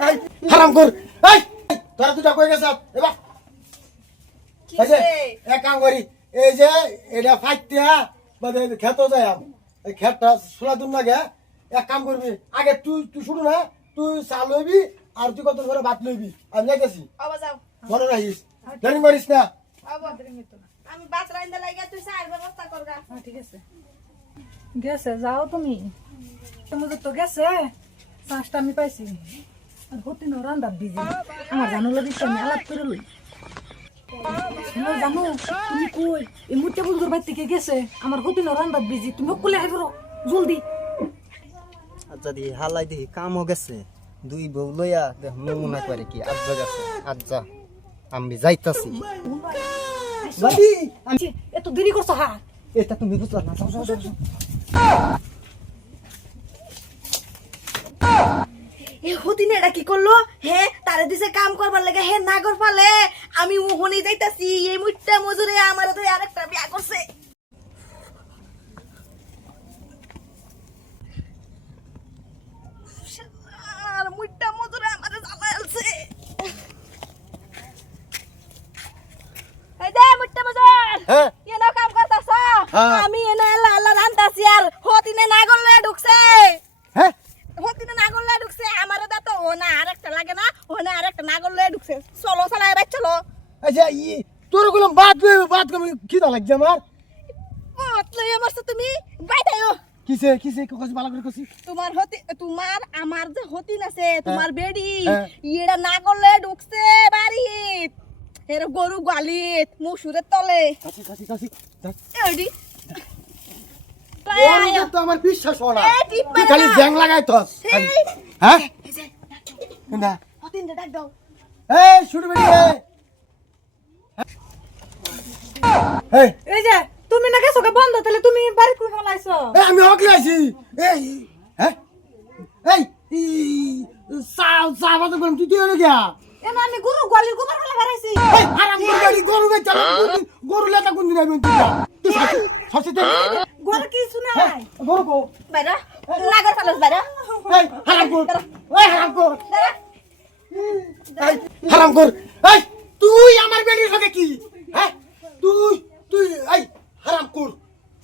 এই হারাম কর এই তোরা দুটা কই গেছ এবার এই যে এক কাম করি এই যে এটা ফাইতিয়া মানে খেত যায় এই খেতটা সোলা দিন লাগে এক কাম করবি আগে তুই শুরু না তুই চাল লইবি আর তুই কত করে ভাত লইবি আমি যাইতেছি আবা যাও মনে রাখিস দেরি করিস না আবা আমি ভাত রাইন্দা লাগা তুই চার ব্যবস্থা করগা ঠিক আছে গেছে যাও তুমি তোমাদের তো গেছে চাষটা আমি পাইছি আর হতি না রান্না দিজি আমার জানো লাগি তো আমি আলাপ করে লই জানো তুমি কই এই মুটে বন্ধুর বাড়ি থেকে গেছে আমার হতি না রান্না দিজি তুমি কোলে আইবো জলদি আচ্ছা দি হালাই দি কাম হয়ে গেছে দুই বউ লইয়া দেখ নমুনা করে কি আজ্জা গেছে আজ্জা আমি যাইতাছি বাদি আমি এত দেরি করছো হা এটা তুমি বুঝলা না যাও যাও যাও এ হতিনে এটা কি করলো হে তারে দিছে কাম করবার লাগে হে না কর পালে আমি মোহনি যাইতাছি এই মুটটা মজুরে আমার তো আরেকটা বিয়া করছে আর মুটটা মজুরে আমারে জ্বালাইছে এই দে মুটটা মজুর হ্যাঁ এনো কাম করতাছ হ্যাঁ। আমি এনে আল্লাহ রান্তাছি আর হতিনে না করলে ঢুকছে হ্যাঁ হতিনে নাগল লয়ে ঢুকছে আমারও দা তো ও না আরেকটা লাগে না ও না আরেকটা নাগল লয়ে ঢুকছে চলো চালায় বাইক চলো আচ্ছা তোর গুলো বাদ কম কি দা লাগছে আমার লয়ে মারছো তুমি বাইটায়ো কিসে কইছি ভালো করে কইছি তোমার আমার যে হতিন আছে তোমার বেডি হ্যাঁ। ইড়া নাগল লয়ে ঢুকছে বাড়িত এর গরু গালিত মুসুরের তলে কাছি এডি ওর তো আমার বিশ্বাস হয় না এই টিপ তুই খালি জ্যাং লাগাই তো হ্যাঁ না হতিন ডাক দাও এই শুরু বেরি এই এই যে তুমি না গেছো বন্ধ তাহলে তুমি বাড়ি কই ফলাইছো এই আমি হকলে আইছি এই হ্যাঁ এই সাবা তো বলম তুই হলো গিয়া এমন আমি গরু গোয়ালির গোবর ফেলা বেরাইছি এই হারাম করে গরু বে চালা গরু লেটা কোন দিন আইবেন তুই সরছি তো গরু কিছু নাই গরু কো বাইরা নাগর ফালস বাইরা এই হারাম কর এই হারাম কর এই তুই আমার বেটির লগে কি হ্যাঁ তুই এই হারাম কর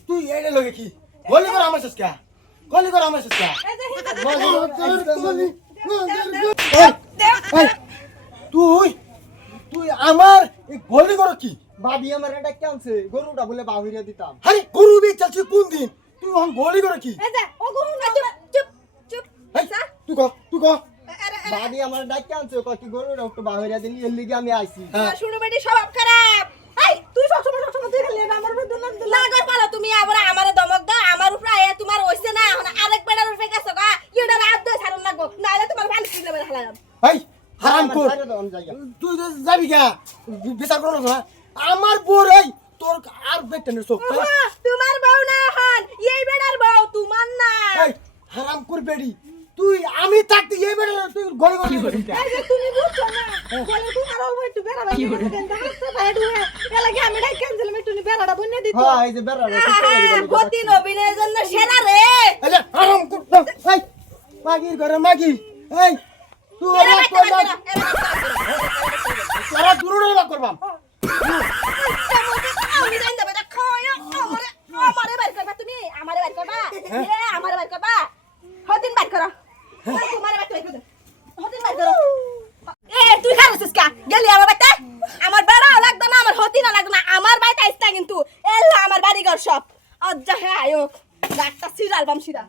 তুই এর লগে কি গলি কর আমার সস্কা গলি কর আমার সস্কা তুই আমার এই গলি কর কি বাদি আমার এটা কেনছে গরুটা বলে বাহিরে দিতাম আরে গরু বে চলছি কোন দিন তুই এখন গলি কর কি এই যে ও গরু না চুপ চুপ এই তুই ক বাদি আমার ডাক কেনছে কত গরুটা একটু বাহিরে দিলি এর লাগি আমি আইছি শুনে বেটি স্বভাব খারাপ এই তুই সবসময় তুই খালি আমার বেদনা নাগর পালা তুমি আবার আমারে দমক দাও আমার উপরে আয়া তোমার হইছে না এখন আরেক বেড়ার উপরে গেছো গা ইডা রাত দই ছাড়ন লাগবো নাইলে তোমার ভালো কিলে বের হালাম এই হারাম কর তুই যাবি গা বিচার করো না আমার বউ এই তোর আর বেটেনের চোখ তোমার বউ না হন এই বেড়ার বউ তোমার না এই হারাম কর বেড়ি তুই আমি থাকতে এই বেড়া তুই গলি গলি এই যে তুমি বুঝছো না বলে তোমার অল্প একটু বেড়া বাকি দেন হাসতে বাইরে এ লাগি আমি ডাই ক্যান্সেল আমি তুমি বেড়াটা বন্যা দিত হ্যাঁ এই যে বেড়াটা গতি অভিনয়ের জন্য সেরা রে এই হারাম কর এই মাগির ঘরে মাগি এই তুই আমার কইলা সারা দুরুড়ে না করবাম আমি জানি না বেটা খায় আমারে বাইর করবা তুমি আমারে বাইর করবা আমারে বাইর করবা হদিন বাইর করো তোমারে বাইর করো হদিন বাইর করো তুই খারছিস কা গেলি আমার বাইতে আমার বেড়া লাগতো না আমার হতি না লাগতো না আমার বাইতে আইছ না কিন্তু এলা আমার বাড়ি ঘর সব অজ্জা হে আয়োক ডাক্তার সিরাল বাম সিরা